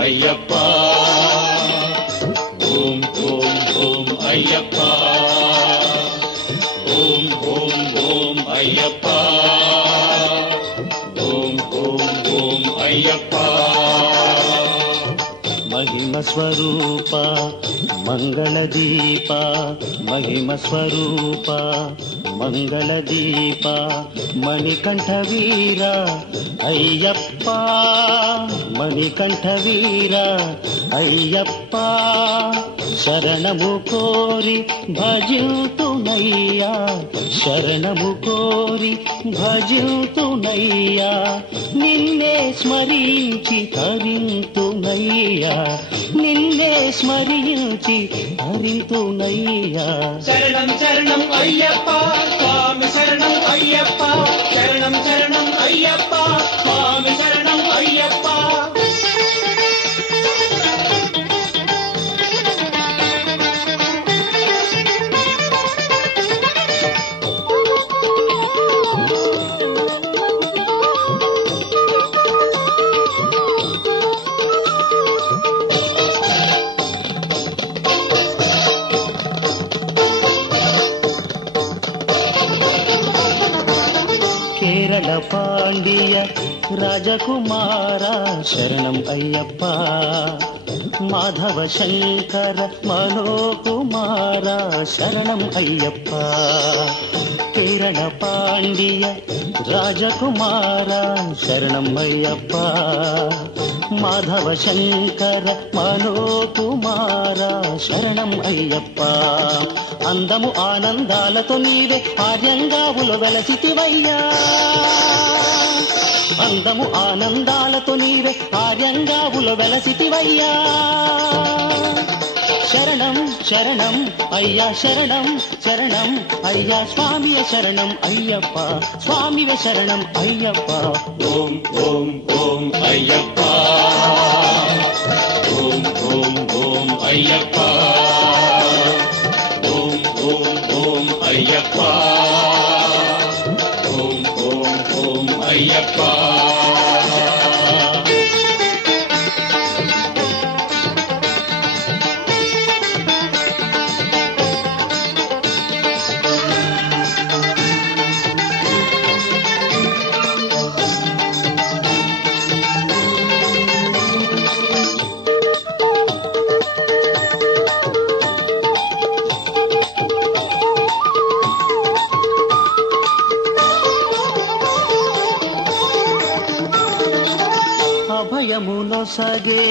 అయ్యప్ప ఓం ఓం ఓం అయ్యప్ప ఓం ఓం ఓం అయ్యప్ప ఓం ఓం ఓం అయ్యప్ప మహిమ స్వరూప మంగళదీప మహిమ స్వరూప మంగళదీప మణికంఠ వీర అయ్యప్ప మణికంఠ వీర అయ్యప్ప శరణము కోరి భజితునయ్యా శరణము కోరి భజితునయ్యా నిన్నే స్మరించి తరింతునయ్యా నిన్నే స్మరించి తరింతునయ్యా శరణం శరణం అయ్యప్ప స్వామి శరణం అయ్యప్ప శరణం శరణం అయ్యప్ప స్వామి శరణం అయ్యప్ప కేరళ పాండ్య రాజకుమార శరణం అయ్యప్ప మాధవ శంకర మనోకుమార శరణం అయ్యప్ప కేరళ పాండ్య రాజకుమార శరణం అయ్యప్ప మాధవ శంకర మనోకుమార శరణం అయ్యప్ప అందము ఆనందాలతో నీవే ఆర్యంగావులో వెలసితివయ్యా అందము ఆనందాలతో నీవే ఆర్యంగావులో వెలసితివయ్యా శరణం శరణం అయ్యా శరణం శరణం అయ్యా స్వామియ శరణం అయ్యప్ప స్వామివ శరణం అయ్యప్ప ఓం ఓం ఓం అయ్యప్ప ఓం ఓం ఓం అయ్యప్ప ఓం ఓం ఓం అయ్యప్ప ఓం ఓం ఓం అయ్యప్ప అభయమునొసగే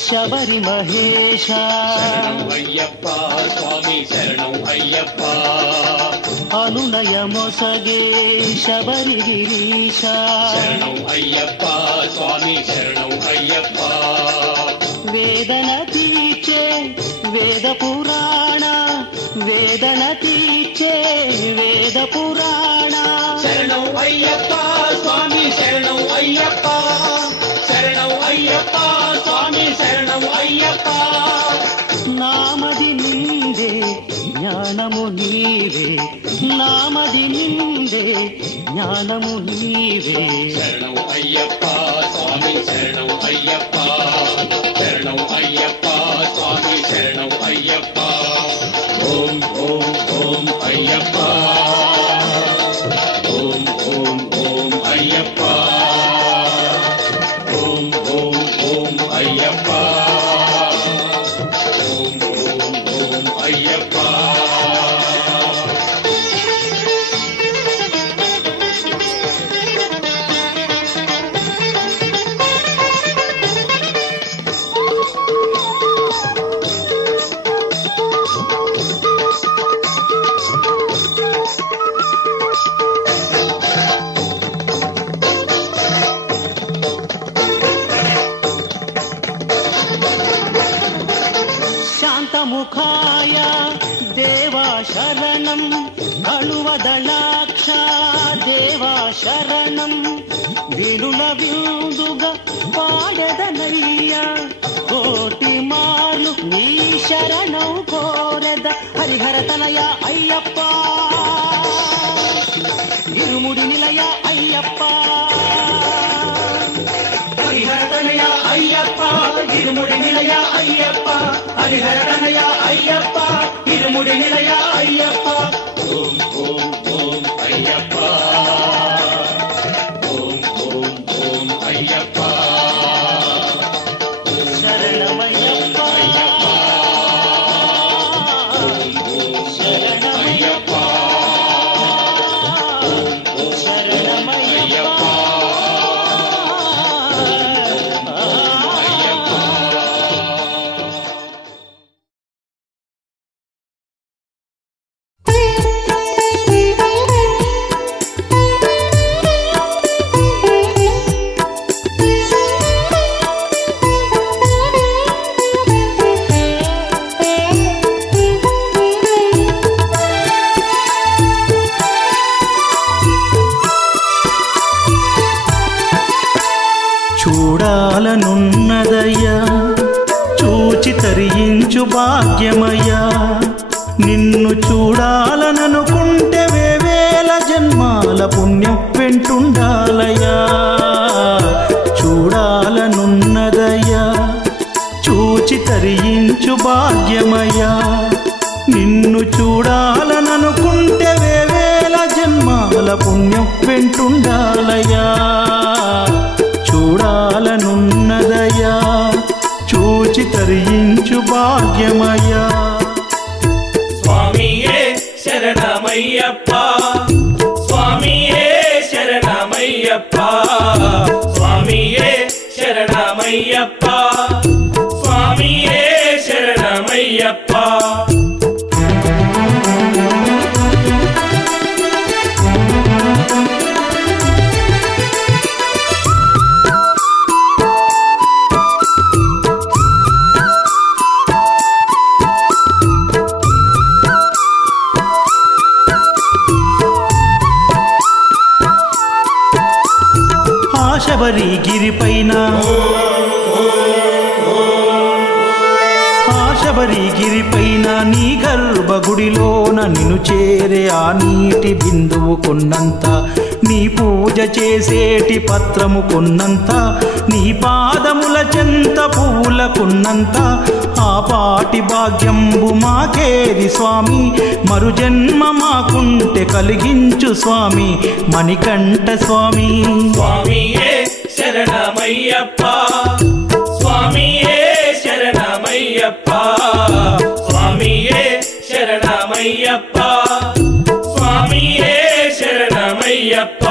శబరి మహేశ శరణం అయ్యప్ప స్వామి శరణం అయ్యప్ప అనునయమొసగే శబరి గిరీశ శరణం అయ్యప్ప స్వామి శరణం అయ్యప్ప వేదన తీర్చే వేద పురాణ వేదన తీర్చే వేద పురాణ శరణం అయ్యప్ప స్వామి శరణం అయ్యప్ప శరణం అయ్యప్ప స్వామి శరణం అయ్యప్ప నామది నిందే జ్ఞానము నీవే నామది నిందే జ్ఞానము నీవే శరణం అయ్యప్ప స్వామి శరణం అయ్యప్ప శరణం అయ్యప్ప స్వామి శరణం అయ్యప్ప ఓం ఓం ఓం అయ్యప్ప ఓం ఓం ఓం అయ్యప్ప ఓం ఓం ఓం అయ్యప్ప ఓం ఓం ఓం అయ్యప్ప శాంతముఖాయ దేవా శరణం కళువదళాక్ష దేవా శరణం వినుల విందుగా పాడదనయ్యా కోటి మార్లు నీ శరణం కోరెద హరిహర తనయ అయ్యప్ప ఇరుముడి నిలయ అయ్యప్ప హరిహర తనయ అయ్యప్ప హరిహరనయ అయ్యప్ప ఇరుముడి నిలయ అయ్యప్ప ఓం ఓం ఓం అయ్యప్ప ఓం ఓం ఓం అయ్యప్ప శరణమయ్యప్ప అయ్యప్ప ఓం ఓం అయ్యప్ప ఓం ఓం శరణమయ్యప్ప చూడాలనున్నదయ్యా చూచి తరించు భాగ్యమయ్యా నిన్ను చూడాలననుకుంటే వేవేల జన్మాల పుణ్యం వెంటుండాలయ్యా చూడాలనున్నదయ్యా చూచి తరించు భాగ్యమయ్యా నిన్ను చూడాలననుకుంటే వేవేల జన్మాల పుణ్యం వెంటుండాలయ్యా చూడాలనున్నదయ్యా చూచి తరించు భాగ్యమయ్యా స్వామియే శరణమయ్యప్ప స్వామియే శరణమయ్యప్ప స్వామియే శరణమయ్యప్ప స్వామియే శరణమయ్యప్ప శబరిగిరిపైన శబరిగిరిపైన నీ గర్భగుడిలోన నిన్ను చేరే ఆ నీటి బిందువు కొన్నంత నీ పూజ చేసేటి పత్రము కొన్నంత నీ పాదముల చెంత పువ్వుల కొన్నంత ఆ పాటి భాగ్యంబు మాకేది స్వామి మరు జన్మ మాకుంటే కలిగించు స్వామి మణికంఠ స్వామి స్వామియే శరణమయ్యప్ప స్వామియే శరణమయ్యప్ప స్వామియే శరణమయ్యప్ప స్వామియే శరణమయ్యప్ప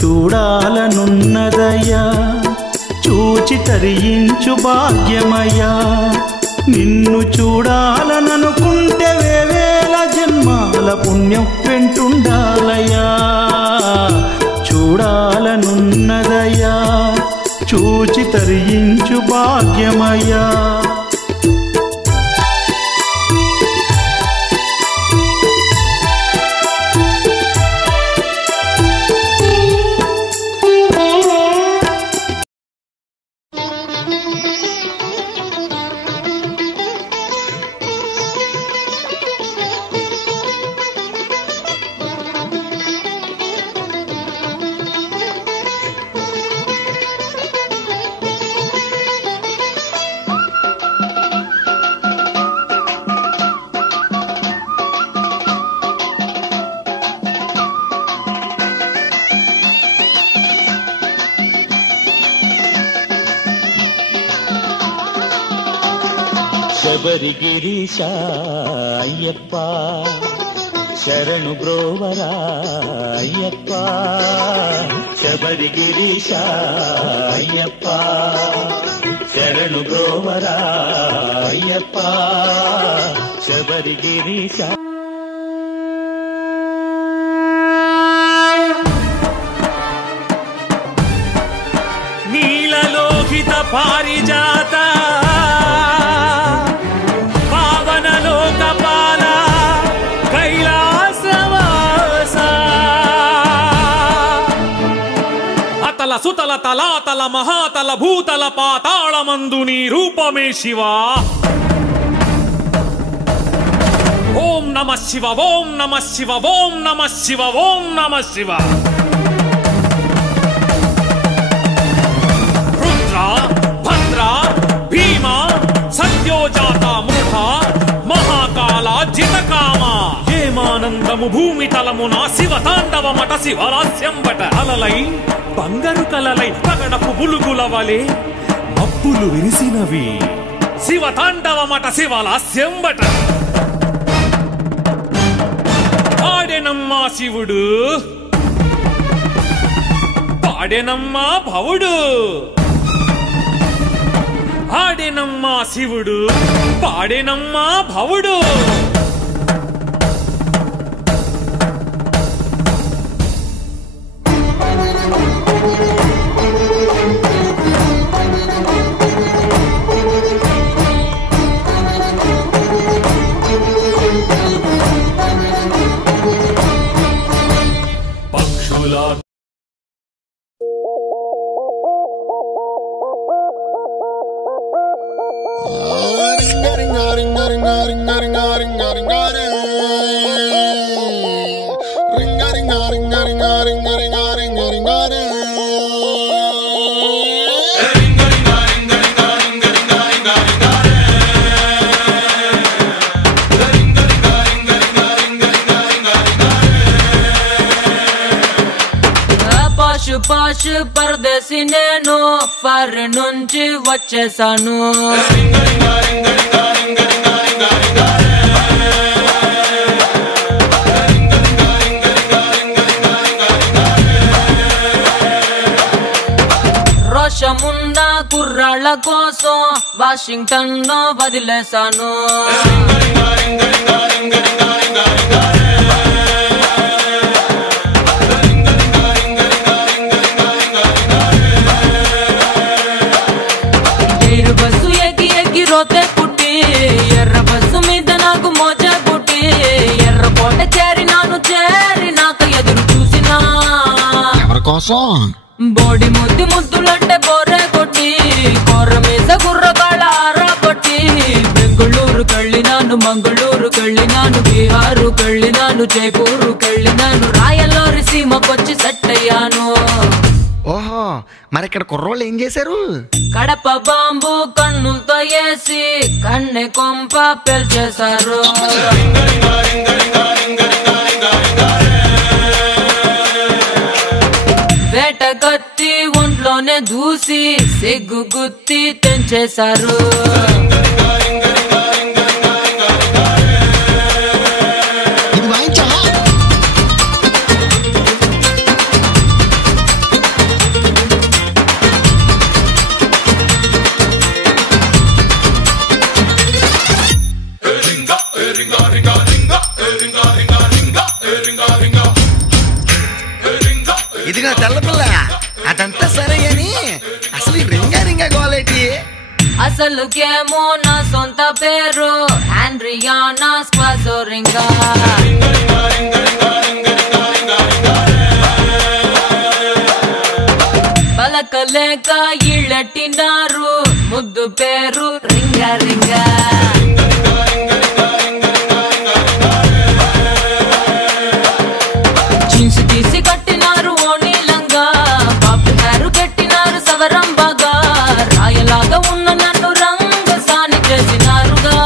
చూడాలనున్నదయ్యా చూచి తరించు భాగ్యమయ్యా నిన్ను చూడాలననుకుంటే వేవేల జన్మాల పుణ్యం వెంటుండాలయ్యా చూడాలనున్నదయ్యా చూచి తరించు భాగ్యమయ్యా శబరిగిరీశ అయ్యప్ప శరణు బ్రోవరా అయ్యప్ప శబరిగిరీశ అయ్యప్ప శరణు బ్రోవరా అయ్యప్ప శబరిగిరీశ నీలలోహిత పారిజాత పావనలోకపాల కైలాసవాస అతల సుతల తలాతల మహాతల భూతల పాతాళమందు నీ రూపమే శివా ఓం నమః శివ ఓం నమః శివ ఓం నమః శివ ఓం నమః శివ భద్ర భీమ సత్యోజాత తలము భూమి తలమున శివ తాండవమట శివలాస్యంబట అలలై బంగారు కలలై పగడపు బులుగుల వలె మబ్బులు విరిసినవి శివ తాండవమట శివలాస్యంబట ఆడెనమ్మా శివుడు పాడెనమ్మా భవుడు ఆడెనమ్మా శివుడు పాడెనమ్మా భవుడు పక్షులా పాషు పరదేశి నేను ఫారిన్ నుంచి వచ్చేసాను రోషమున్న కుర్రాళ్ళ కోసం వాషింగ్టన్ లో వదిలేశాను రోతే పుట్టి ఎర్ర బస్సు మీద నాకు మోజ పుట్టి ఎర్ర కోట చేరినాక ఎదురు చూసినా ఎవరి కోసం బోడి ముద్దులంటే బోరే కొట్టి కొర్ర మీద గుర్రకాళ్ళ ఆరా కొట్టి బెంగుళూరు కెళ్ళినాను మంగళూరు కెళ్ళినాను బీహారు కెళ్ళినాను జైపూరు కెళ్ళినాను రాయలూరి సీమకొచ్చి సెట్ అయ్యాను ఓహో మరి ఇక్కడ కుర్రోళ్ళు ఏం చేశారు కడప బాంబు కన్నులతో వేసి కన్నె కొంప పెల్చేశారు వేట కత్తి ఒంట్లోనే దూసి సిగ్గు గుత్తి తెంచేశారు ఇదిగా తెల్లపిల్ల అదంతా సరే అని అసలు రింగా గోలేటి అసలుకేమో నా సొంత పేరు ఆండ్రియానా స్క్వాజోరింగా పలకలేక ఇళ్ళట్టినారు ముద్దు పేరు రింగా జీన్స్ తీసి కట్టినారు ఓణీలంగా బాబు హేరు కట్టినారు సవరం బాగా రాయలాగా ఉన్న నన్ను రంగు సాని చేసినారుగా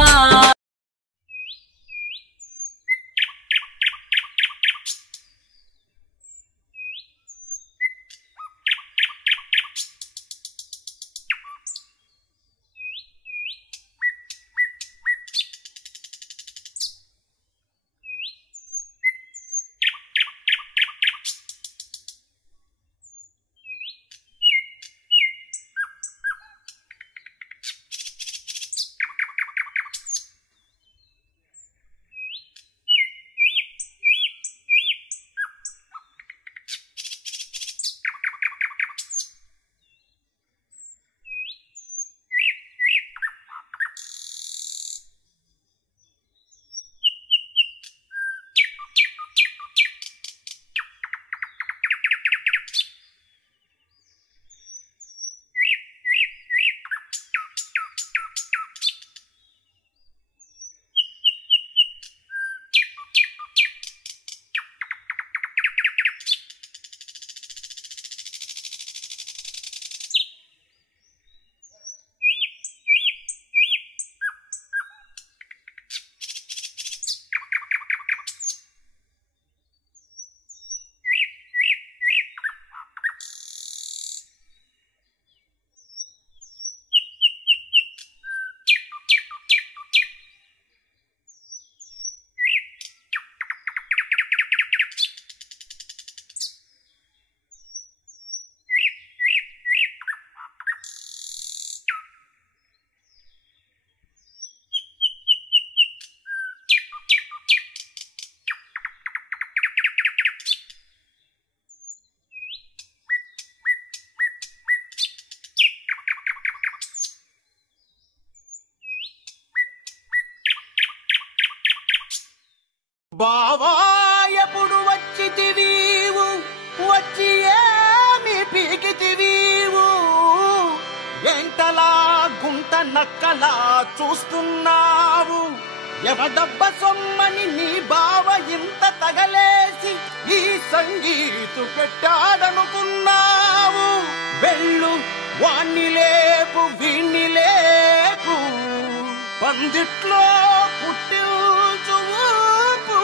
బావా ఎప్పుడు వచ్చితివీవు వచ్చి ఏమి పీకితివీవు ఎంటలా గుంట నక్కలా చూస్తున్నావు ఎవడబ్బ సొమ్మని నీ బావ ఇంత తగలేసి ఈ సంగీతు పెట్టాడనుకున్నావు వెళ్ళు వాణ్ణి లేపు వీణ్ణి లేపు పందిట్లో పుట్టించు ఊపు.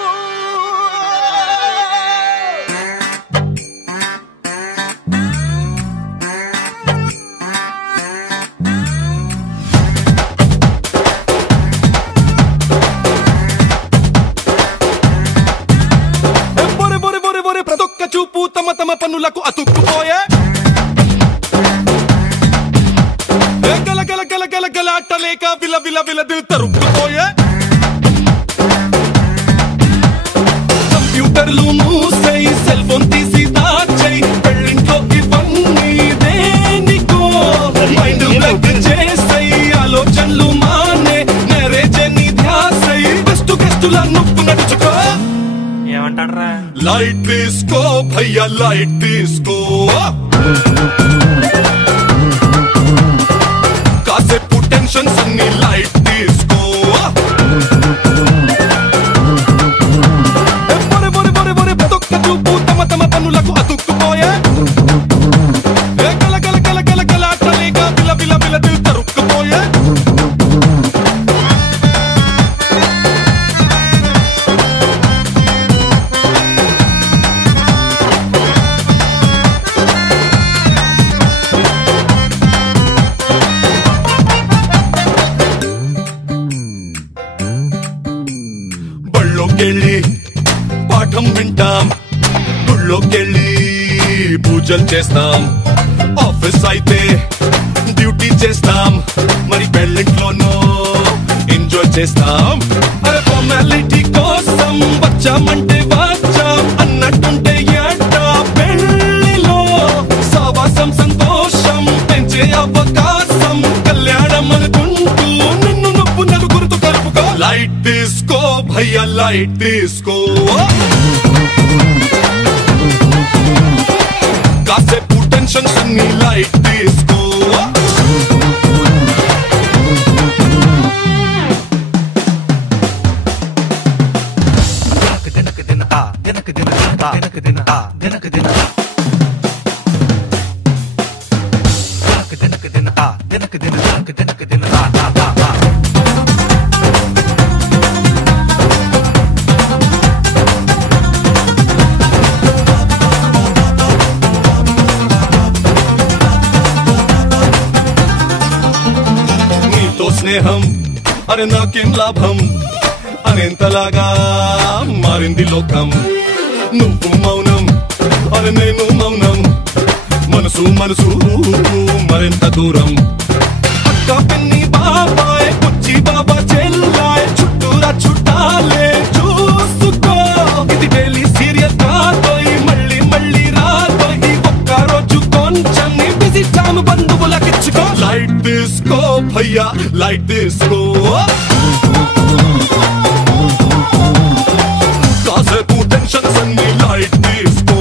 ప్రతొక్క చూపు తమ తమ పన్నులకు అతుక్కుపోయే గల గల గల గల గల అట్టలేక విల విల విలది తరుక్కుపోయే కంప్యూటర్లు మూసై సెల్ ఫోన్ తీసి దాచై పెళ్ళింట్లో ఇవన్నీ దేనికో మైండ్ బ్లాక్ చేసై ఆలోచనలు మానే నేరేజే నీ ధ్యాసై బెస్ట్ గెస్టులా నువ్వు నడుచుకో ఏమంటాడ్రా లైట్ తీసుకో భయ్యా లైట్ తీసుకో కాసేపు టెన్షన్స్ అన్ని లైట్ తీసుకో ప్రతొక్క చూపు తమ తమ పనులకు అతుక్కుపోయే గల గల గల గల గల అట్టలేక విల విల విలది తరుక్కుపోయే బళ్ళోకెళ్ళి పాఠం వింటాం గుళ్ళోకెళ్ళి పూజలు చేస్తాం ఆఫీస్ అయితే డ్యూటీ చేస్తాం మరి పెళ్ళింట్లోనూ ఎంజాయ్ చేస్తాం అరే ఫార్మాలిటీ కోసం వచ్చామంటే వచ్చాం అన్నట్టుంటే ఏటా పెళ్ళిలో సావాసం సంతోషం పెంచే అవకాశం కళ్యాణం అనుకుంటూ నిన్ను నువ్వు నలుగురితో కలుపుకో లైట్ తీసుకో భయ్యా లైట్ తీసుకో కాసేపు టెన్షన్స్ అన్ని లైట్ తీసుకో స్నేహం అరే నాకేం లాభం అనేంతలాగా మారింది లోకం నువ్వు మౌనం అరే నేను మౌనం మనసు మనసు మరింత దూరం అక్క పిన్ని బాబాయ్ పుచ్చి బాబా చెల్లాయ్ చుట్టూరా చుట్టాలే చూసుకో ఇది డైలీ సీరియల్ కాదోయ్ మళ్ళీ మళ్ళీ రాదోయ్ ఒక్క రోజు కొంచెం బిజీ టైం బంధువులకిచ్చుకో లైట్ తీసుకో భయ్యా లైట్ తీసుకో కాసేపు టెన్షన్స్ అన్ని లైట్ తీసుకో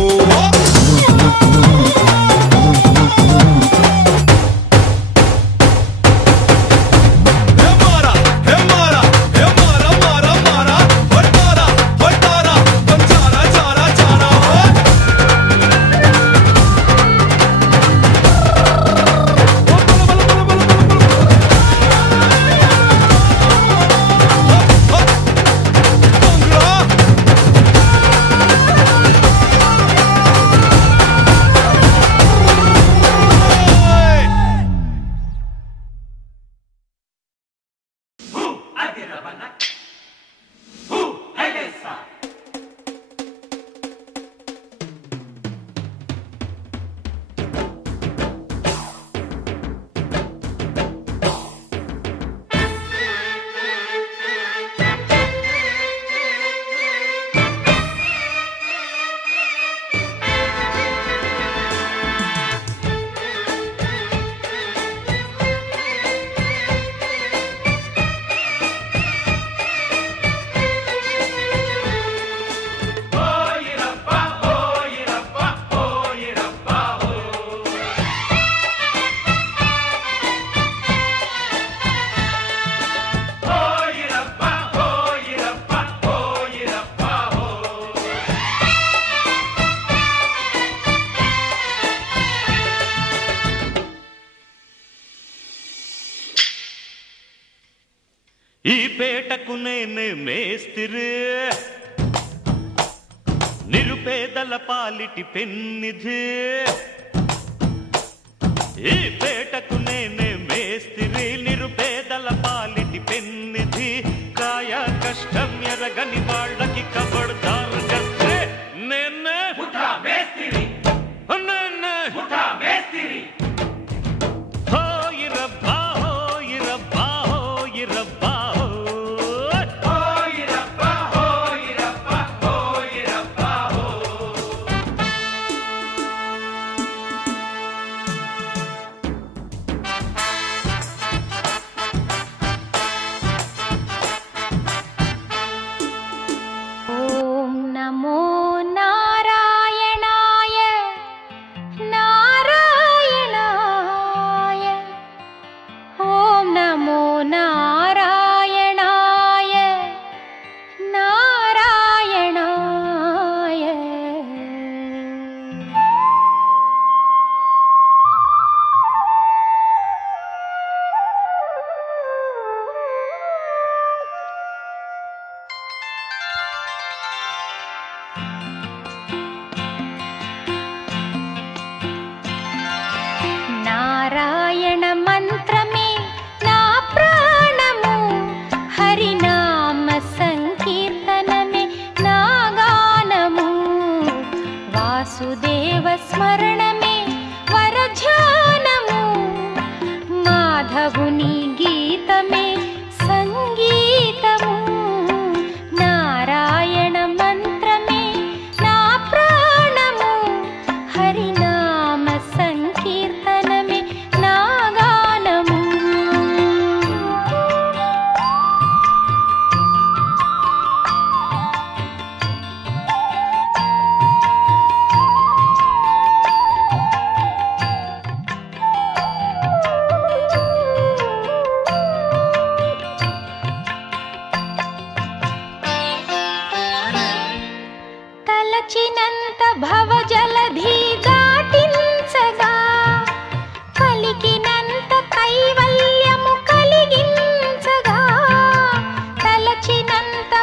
ఈ పేటకు నేనే మేస్తిరి నిరుపేదల పాలిటి పెన్నిధి